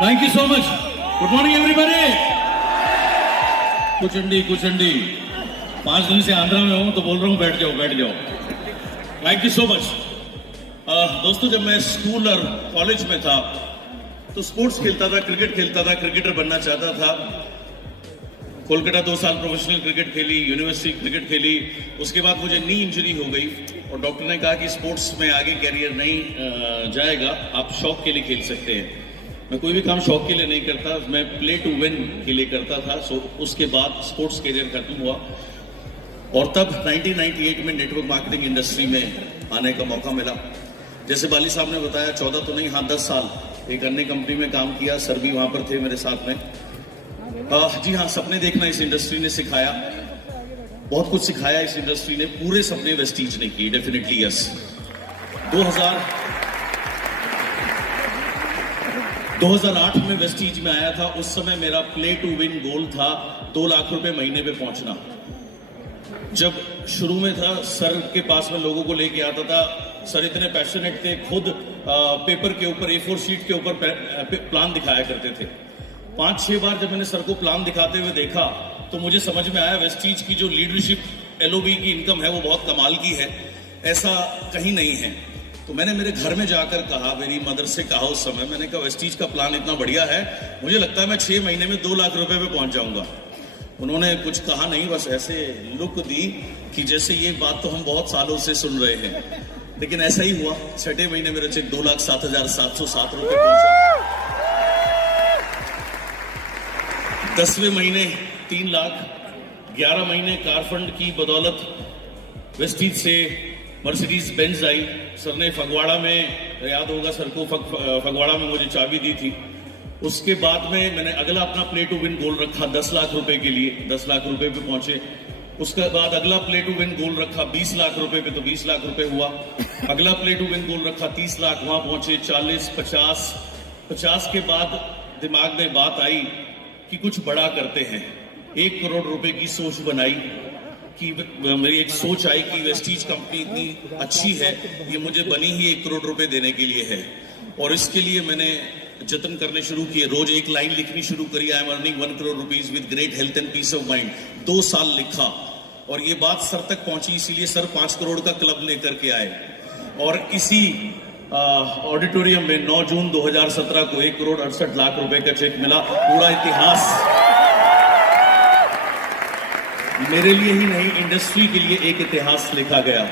Thank you so much. Good morning, everybody. कुचंडी 5 दिन से आंध्रा में हूं तो बोल रहा हूं बैठ जाओ. Thank you so much. दोस्तों, जब मैं स्कूल और कॉलेज में था तो स्पोर्ट्स खेलता था, क्रिकेट खेलता था, क्रिकेटर बनना चाहता था. कोलकाता 2 साल प्रोफेशनल क्रिकेट खेली, यूनिवर्सिटी क्रिकेट खेली. उसके बाद मुझे नी इंजरी हो गई और डॉक्टर ने कहा कि स्पोर्ट्स में आगे कैरियर नहीं जाएगा, आप शौक के लिए खेल सकते हैं. मैं कोई भी काम शौक के लिए नहीं करता, मैं प्ले टू विन के लिए करता था. उसके बाद स्पोर्ट्स कैरियर खत्म हुआ और तब 1998 में नेटवर्क मार्केटिंग इंडस्ट्री में आने का मौका मिला. जैसे बाली साहब ने बताया, 14 तो नहीं, हाँ 10 साल एक अन्य कंपनी में काम किया. सर भी वहां पर थे मेरे साथ में. जी हाँ, सपने देखना इस इंडस्ट्री ने सिखाया, बहुत कुछ सिखाया इस इंडस्ट्री ने. पूरे सपने वेस्टीज ने किए, डेफिनेटली यस. 2008 में वेस्टीज में आया था. उस समय मेरा प्ले टू विन गोल था 2 लाख रुपए महीने पे पहुंचना. जब शुरू में था, सर के पास में लोगों को लेके आता था. सर इतने पैशनेट थे, खुद पेपर के ऊपर A4 शीट के ऊपर प्लान दिखाया करते थे. 5-6 बार जब मैंने सर को प्लान दिखाते हुए देखा तो मुझे समझ में आया वेस्टीज की जो लीडरशिप LOB की इनकम है वो बहुत कमाल की है, ऐसा कहीं नहीं है. तो मैंने मेरे घर में जाकर कहा, मेरी मदर से कहा उस समय, मैंने कहा वेस्टीज का प्लान इतना बढ़िया है, मुझे लगता है मैं 6 महीने में 2 लाख रुपए पे पहुंच जाऊंगा. उन्होंने कुछ कहा नहीं, बस ऐसे लुक दी कि जैसे ये बात तो हम बहुत सालों से सुन रहे हैं. लेकिन ऐसा ही हुआ. 6ठे महीने मेरा चेक 2,07,707 रुपए पहुंचा. 10वें महीने 3 लाख. 11 महीने कार फंड की बदौलत वेस्टीज से मर्सिडीज बेंज आई. सर ने फगवाड़ा में, याद होगा सर को, फगवाड़ा में मुझे चाबी दी थी. उसके बाद में मैंने अगला अपना प्ले टू विन गोल रखा 10 लाख रुपए के लिए. 10 लाख रुपए पे पहुंचे. उसके बाद अगला प्ले टू विन गोल रखा 20 लाख रुपए पे, तो 20 लाख रुपए हुआ. अगला प्ले टू विन गोल रखा 30 लाख, वहां पहुंचे 40, 50 के बाद दिमाग में बात आई कि कुछ बड़ा करते हैं. 1 करोड़ रुपए की सोच बनाई कि मेरी एक सोच आई कि वेस्टीज कंपनी इतनी अच्छी है, ये मुझे बनी ही 1 करोड़ रुपए देने के लिए है. और इसके लिए मैंने जतन करने शुरू किए. रोज एक लाइन लिखनी शुरू करी, I am earning 1 crore rupees with great health and peace of mind. 2 साल लिखा और ये बात सर तक पहुंची, इसीलिए सर 5 करोड़ का क्लब लेकर के आए. और इसी ऑडिटोरियम में 9 जून 2017 को 1 करोड़ 68 लाख रुपए का चेक मिला. पूरा इतिहास मेरे लिए ही नहीं, इंडस्ट्री के लिए एक इतिहास लिखा गया.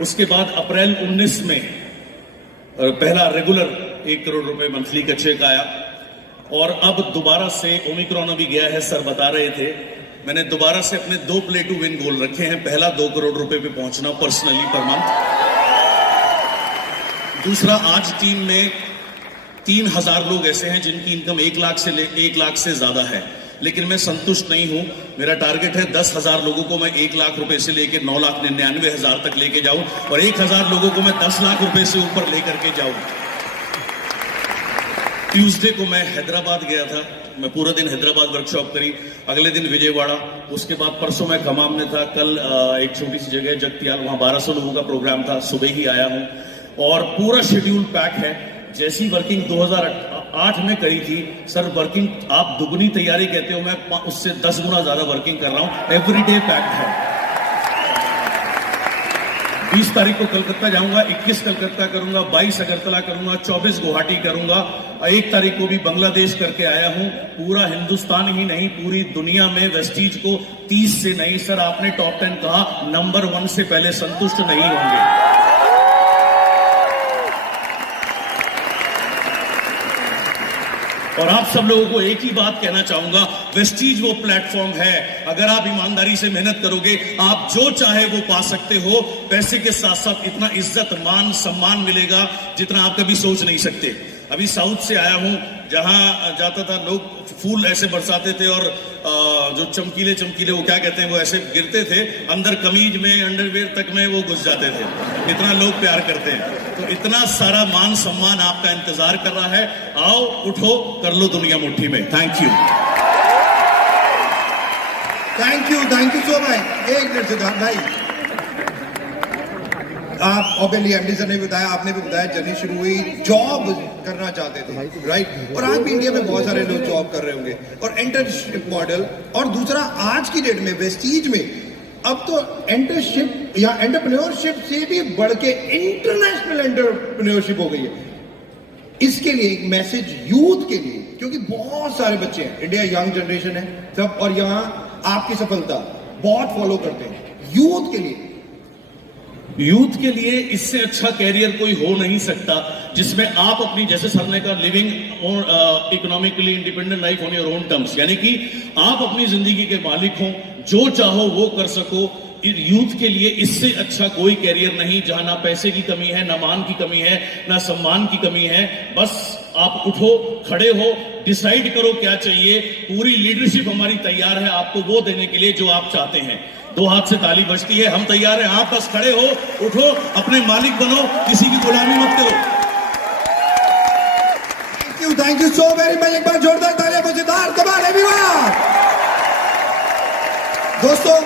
उसके बाद अप्रैल 19 में पहला रेगुलर 1 करोड़ रुपए मंथली का चेक आया. और अब दोबारा से ओमिक्रॉन अभी गया है, सर बता रहे थे, मैंने दोबारा से अपने 2 प्ले टू विन गोल रखे हैं. पहला 2 करोड़ रुपए पे पहुंचना पर्सनली पर मंथ. दूसरा, आज टीम में 3000 लोग ऐसे हैं जिनकी इनकम 1 लाख से ज्यादा है. लेकिन मैं संतुष्ट नहीं हूं. मेरा टारगेट है 10,000 लोगों को मैं 1 लाख रुपए से लेकर 9,99,000 तक लेके जाऊं और 1,000 लोगों को मैं 10 लाख रुपए से ऊपर लेकर के जाऊं. ट्यूसडे को मैं हैदराबाद गया था. मैं पूरा दिन हैदराबाद वर्कशॉप करी. अगले दिन विजयवाड़ा. उसके बाद परसों मैं खमाम में था. कल एक छोटी सी जगह जगतियाल, वहां 1200 लोगों का प्रोग्राम था. सुबह ही आया हूं और पूरा शेड्यूल पैक है. जैसी वर्किंग 2008 में करी थी, सर वर्किंग आप दुगनी तैयारी कहते हो, मैं उससे 10 गुना ज्यादा वर्किंग कर रहा हूं. एवरीडे पैक्ड है. 20 तारीख को कलकत्ता जाऊंगा, 21 कलकत्ता करूंगा, 22 अगरतला करूंगा, 24 गुवाहाटी करूंगा, 1 तारीख को भी बांग्लादेश करके आया हूं. पूरा हिंदुस्तान ही नहीं, पूरी दुनिया में वेस्टीज को 30 से नहीं, सर आपने टॉप 10 कहा, नंबर 1 से पहले संतुष्ट नहीं होंगे. और आप सब लोगों को एक ही बात कहना चाहूंगा, वेस्टीज वो प्लेटफॉर्म है, अगर आप ईमानदारी से मेहनत करोगे, आप जो चाहे वो पा सकते हो. पैसे के साथ साथ इतना इज्जत, मान, सम्मान मिलेगा जितना आप कभी सोच नहीं सकते. अभी साउथ से आया हूं, जहां जाता था लोग फूल ऐसे बरसाते थे और जो चमकीले वो क्या कहते हैं, वो ऐसे गिरते थे, अंदर कमीज में, अंडरवेयर तक में वो घुस जाते थे. इतना लोग प्यार करते हैं. तो इतना सारा मान सम्मान आपका इंतजार कर रहा है. आओ, उठो, कर लो दुनिया मुट्ठी में. Thank you. Thank you so much. एक मिनट सिद्धार्थ भाई, आप ऑब्वियसली एमडी सर ने भी बताया, आपने भी बताया, जर्नी शुरू हुई जॉब करना चाहते थे, राइट? और आज भी इंडिया में बहुत सारे लोग जॉब कर रहे होंगे और एंटरशिप मॉडल। और दूसरा, आज की डेट में वेस्टीज में अब तो एंटरशिप या एंटरप्रेन्योरशिप से भी बढ़ के इंटरनेशनल एंटरप्रेन्योरशिप हो गई है। इसके लिए एक मैसेज यूथ के लिए, क्योंकि बहुत सारे बच्चे हैं, इंडिया यंग जनरेशन है सब, और यहाँ आपकी सफलता बहुत फॉलो करते हैं। यूथ के लिए इससे अच्छा कैरियर कोई हो नहीं सकता जिसमें आप अपनी, जैसे सर ने कहा, living economically independent life on your own terms, यानी कि आप अपनी जिंदगी के मालिक हो, जो चाहो वो कर सको। यूथ के लिए इससे अच्छा कोई कैरियर नहीं, जहां ना पैसे की कमी है, ना मान की कमी है, ना सम्मान की कमी है। बस आप उठो, खड़े हो, डिसाइड करो क्या चाहिए। पूरी लीडरशिप हमारी तैयार है आपको वो देने के लिए जो आप चाहते हैं। 2 हाथ से ताली बजती है, हम तैयार हैं। आप बस खड़े हो, उठो, अपने मालिक बनो, किसी की गुलामी मत करो। Thank you so very much. एक बार जोरदार तालियां for सिद्धार्थ कमाल एवरीवन। दोस्तों,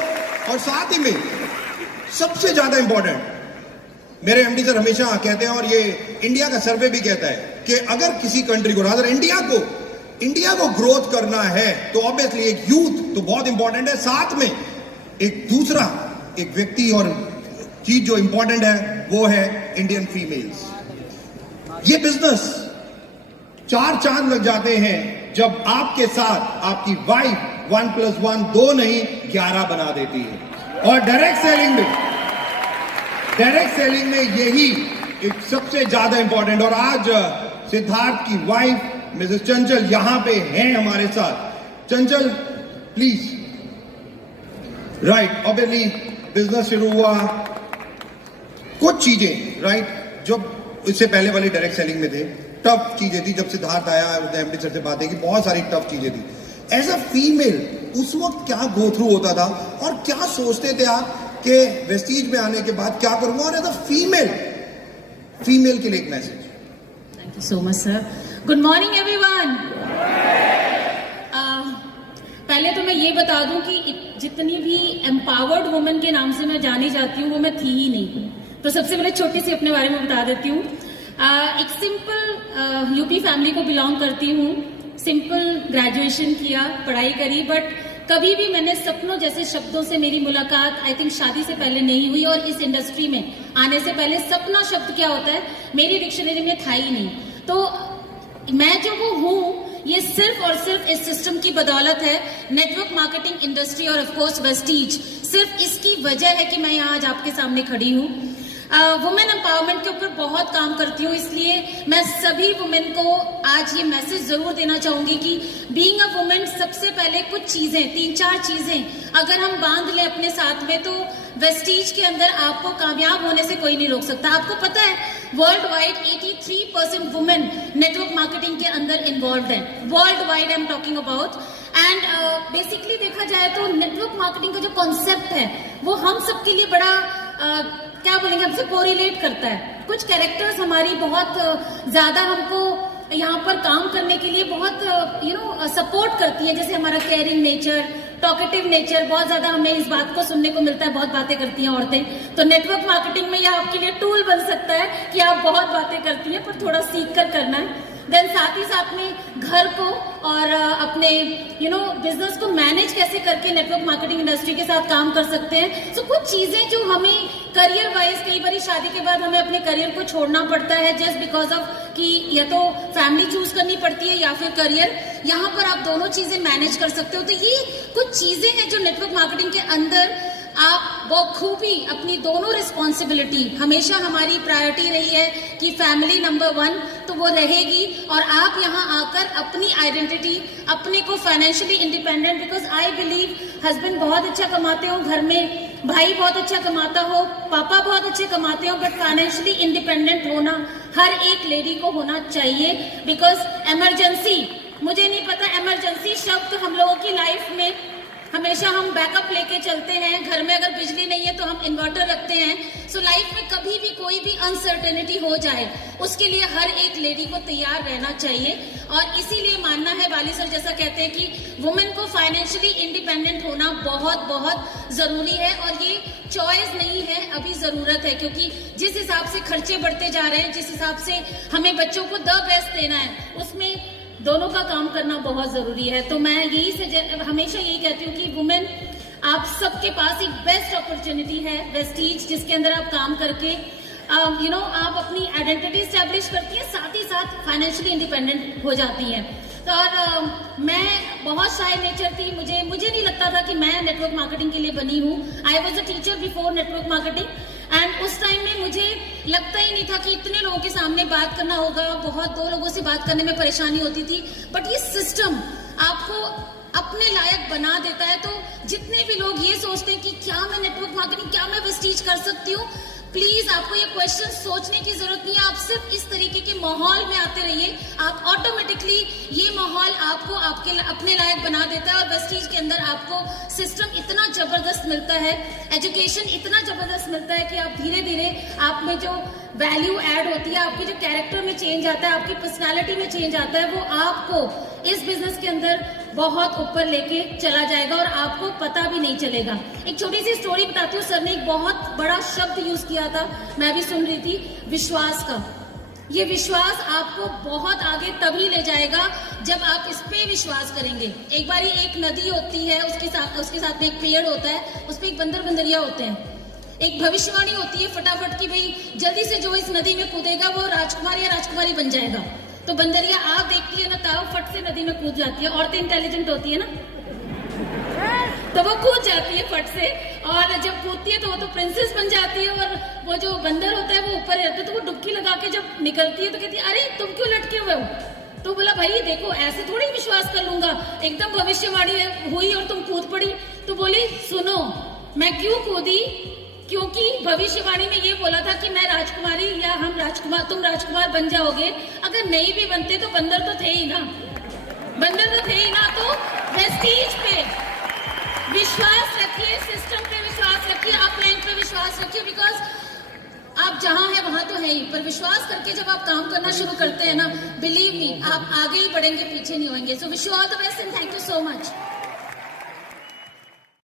और साथ ही में सबसे ज्यादा इंपॉर्टेंट, मेरे एमडी सर हमेशा कहते हैं, और ये इंडिया का सर्वे भी कहता है, कि अगर किसी कंट्री को, रादर इंडिया को ग्रोथ करना है तो ऑब्वियसली एक यूथ तो बहुत इंपॉर्टेंट है, साथ में एक दूसरा एक व्यक्ति और चीज जो इंपॉर्टेंट है वो है इंडियन फीमेल्स। ये बिजनेस 4 चांद लग जाते हैं जब आपके साथ आपकी वाइफ 1+1 2 नहीं 11 बना देती है। और डायरेक्ट सेलिंग में यही एक सबसे ज्यादा इंपॉर्टेंट। और आज सिद्धार्थ की वाइफ मिसेस चंचल यहां पे हैं हमारे साथ। चंचल प्लीज। राइट, ऑब्वियसली बिजनेस शुरू हुआ, कुछ चीजें, राइट, जब इससे पहले वाली डायरेक्ट सेलिंग में थे, टफ चीजें थी। जब सिद्धार्थ आया, एमडी सर से बातें की, बहुत सारी टफ चीजें थी। एज अ फीमेल उस वक्त क्या गो थ्रू होता था और क्या सोचते थे आप कि वेस्टीज में आने के बाद क्या करूंगा? और एज अ फीमेल के लिए एक message. Thank you so much sir. Good morning everyone. पहले तो मैं ये बता दूं कि जितनी भी एम्पावर्ड वुमेन के नाम से मैं जानी जाती हूँ वो मैं थी ही नहीं। तो सबसे पहले छोटी सी अपने बारे में बता देती हूँ। एक सिंपल यूपी फैमिली को बिलोंग करती हूँ। सिंपल ग्रेजुएशन किया, पढ़ाई करी, बट कभी भी मैंने सपनों जैसे शब्दों से मेरी मुलाकात आई थिंक शादी से पहले नहीं हुई। और इस इंडस्ट्री में आने से पहले सपना शब्द क्या होता है मेरी डिक्शनरी में था ही नहीं। तो मैं जो वो हूँ ये सिर्फ और सिर्फ इस सिस्टम की बदौलत है, नेटवर्क मार्केटिंग इंडस्ट्री और ऑफ कोर्स वेस्टीज। सिर्फ इसकी वजह है कि मैं यहाँ आज आपके सामने खड़ी हूँ। वुमेन एम्पावरमेंट के ऊपर बहुत काम करती हूँ, इसलिए मैं सभी वुमेन को आज ये मैसेज जरूर देना चाहूंगी कि बीइंग अ वुमेन सबसे पहले कुछ चीजें, 3-4 चीजें अगर हम बांध लें अपने साथ में तो वेस्टीज के अंदर आपको कामयाब होने से कोई नहीं रोक सकता। आपको पता है world wide 83% women network marketing के अंदर इन्वॉल्व है। World wide I am talking about. And basically देखा जाए तो नेटवर्क मार्केटिंग का जो कॉन्सेप्ट है वो हम सबके लिए बड़ा क्या बोलेंगे, हमसे कोरिलेट करता है। कुछ कैरेक्टर्स हमारी बहुत ज्यादा हमको यहाँ पर काम करने के लिए बहुत सपोर्ट करती है। जैसे हमारा केयरिंग नेचर, टॉकेटिव नेचर, बहुत ज्यादा हमें इस बात को सुनने को मिलता है, बहुत बातें करती हैं औरतें। तो नेटवर्क मार्केटिंग में यह आपके लिए टूल बन सकता है कि आप बहुत बातें करती हैं पर थोड़ा सीख कर करना है। देन साथ ही साथ में घर को और अपने बिजनेस को मैनेज कैसे करके नेटवर्क मार्केटिंग इंडस्ट्री के साथ काम कर सकते हैं। सो कुछ चीजें जो हमें करियर वाइज, कई बार शादी के बाद हमें अपने करियर को छोड़ना पड़ता है जस्ट बिकॉज ऑफ कि या तो फैमिली चूज करनी पड़ती है या फिर करियर। यहाँ पर आप दोनों चीजें मैनेज कर सकते हो। तो ये कुछ चीजें हैं जो नेटवर्क मार्केटिंग के अंदर आप बखूबी अपनी दोनों रिस्पॉन्सिबिलिटी, हमेशा हमारी प्रायोरिटी रही है कि फैमिली नंबर 1 तो वो रहेगी। और आप यहाँ आकर अपनी आइडेंटिटी, अपने को financially independent, because I believe husband बहुत अच्छा कमाते हो घर में, भाई बहुत अच्छा कमाता हो, पापा बहुत अच्छे कमाते हो, बट फाइनेंशियली इंडिपेंडेंट होना हर एक लेडी को होना चाहिए। बिकॉज इमरजेंसी, मुझे नहीं पता इमरजेंसी शब्द हम लोगों की लाइफ में हमेशा हम बैकअप लेके चलते हैं, घर में अगर बिजली नहीं है तो हम इन्वर्टर रखते हैं। सो लाइफ में कभी भी कोई भी अनसर्टेनिटी हो जाए उसके लिए हर एक लेडी को तैयार रहना चाहिए। और इसीलिए मानना है, वाली सर जैसा कहते हैं कि वुमेन को फाइनेंशियली इंडिपेंडेंट होना बहुत बहुत जरूरी है। और ये चॉइस नहीं है, अभी जरूरत है, क्योंकि जिस हिसाब से खर्चे बढ़ते जा रहे हैं, जिस हिसाब से हमें बच्चों को द बेस्ट देना है, उसमें दोनों का काम करना बहुत जरूरी है। तो मैं हमेशा यही कहती हूँ कि वुमेन, आप सबके पास एक बेस्ट अपॉर्चुनिटी है वेस्टीज, जिसके अंदर आप काम करके आप अपनी आइडेंटिटी स्टैब्लिश करती है, साथ ही साथ फाइनेंशियली इंडिपेंडेंट हो जाती हैं। तो और मैं बहुत शाय नेचर थी, मुझे नहीं लगता था कि मैं नेटवर्क मार्केटिंग के लिए बनी हूँ। I was a teacher before network marketing, and उस टाइम में मुझे लगता ही नहीं था कि इतने लोगों के सामने बात करना होगा। बहुत 2 लोगों से बात करने में परेशानी होती थी, बट ये सिस्टम आपको अपने लायक बना देता है। तो जितने भी लोग ये सोचते हैं कि क्या मैं नेटवर्क मार्केटिंग, क्या मैं वेस्टीज कर सकती हूँ, प्लीज आपको ये क्वेश्चन सोचने की जरूरत नहीं है। आप सिर्फ इस तरीके के माहौल में आते रहिए, आप ऑटोमेटिकली ये माहौल आपको अपने लायक बना देता है। और वेस्टीज के अंदर आपको सिस्टम इतना जबरदस्त मिलता है, एजुकेशन इतना जबरदस्त मिलता है कि आप धीरे धीरे आप में जो वैल्यू ऐड होती है, आपके जो कैरेक्टर में चेंज आता है, आपकी पर्सनालिटी में चेंज आता है, वो आपको इस बिजनेस के अंदर बहुत ऊपर लेके चला जाएगा और आपको पता भी नहीं चलेगा। एक छोटी सी स्टोरी बताती हूँ। सर ने एक बहुत बड़ा शब्द यूज किया था, मैं भी सुन रही थी, विश्वास का। ये विश्वास आपको बहुत आगे तभी ले जाएगा जब आप इस पे विश्वास करेंगे। एक बारी एक नदी होती है, उसके साथ में एक पेड़ होता है, उस पे एक बंदरिया होते हैं। एक भविष्यवाणी होती है फटाफट की, भाई जल्दी से जो इस नदी में कूदेगा वो राजकुमार या राजकुमारी बन जाएगा। तो बंदरिया आग देखती है ना, तारो फट से नदी में कूद जाती है। औरतें इंटेलिजेंट होती है ना, तो वो कूद जाती है फट से, और जब कूदती है तो वो तो प्रिंसेस बन जाती है। और वो जो बंदर होता है वो ऊपर रहता है, तो वो डुबकी लगा के जब निकलती है तो कहती है, अरे तुम क्यों लटके हुए हो? तो बोला, भाई देखो ऐसे थोड़ी विश्वास कर लूंगा, एकदम भविष्यवाणी हुई और तुम कूद पड़ी। तो बोली, सुनो मैं क्यों कूदी, क्योंकि भविष्यवाणी में ये बोला था कि मैं राजकुमारी या तुम राजकुमार बन जाओगे। अगर नहीं भी बनते तो बंदर तो थे ही ना, तो वेस्टीज पे विश्वास रखिए, सिस्टम पे विश्वास रखिए, अपलाइन पे विश्वास रखिए, बिकॉज आप जहां है वहां तो है ही, पर विश्वास करके जब आप काम करना शुरू करते हैं ना, बिलीव मी, आप आगे ही बढ़ेंगे, पीछे नहीं होंगे। So wish you all the best and thank you so much.